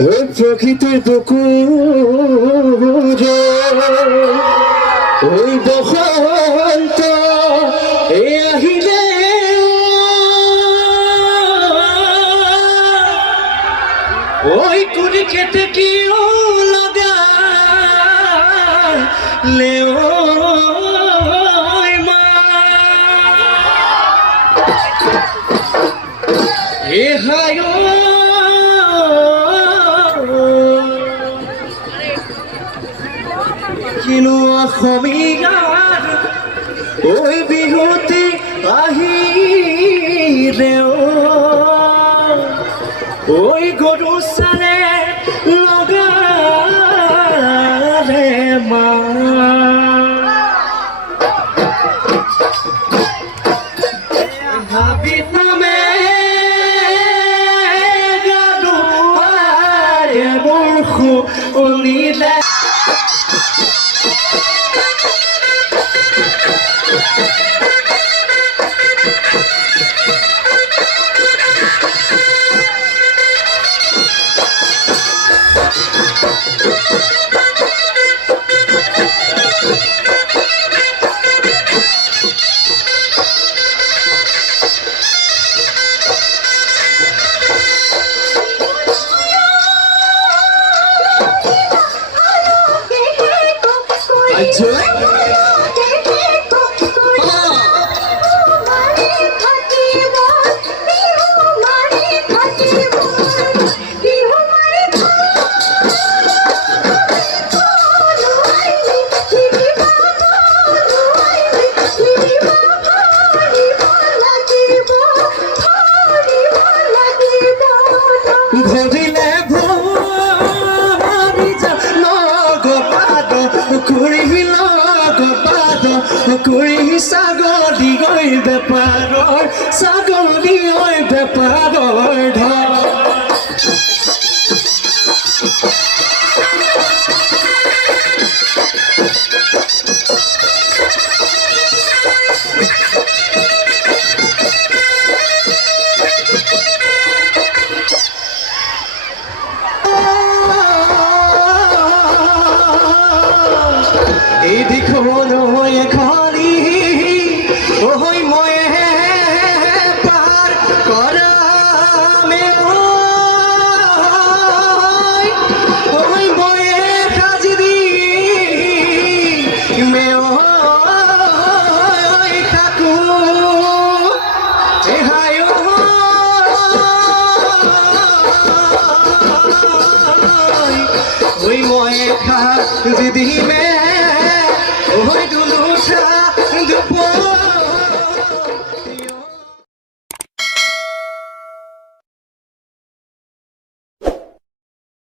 ওই প্রকৃতির বুকুরে ওই বসন্ত এ আহিলে ওই কুড়ি খেতে কিও লগা লেও মা এ হায় কিনো অসমীয়াৰ ওই বিহুতি আহি রে ওই গরু সারে লগারে মা হাবি নামে গানু আরে মুখু উলিলে Kuri sagoli goi beparor sagoli oi beparor dhar ei dikho no ye khali ওই ময়ে পার করা মে ওই ময়ে হাজরি মে ওই কাকু এ হায় ওই ময়ে হাজরি মে ওই দুলুঠা দুপো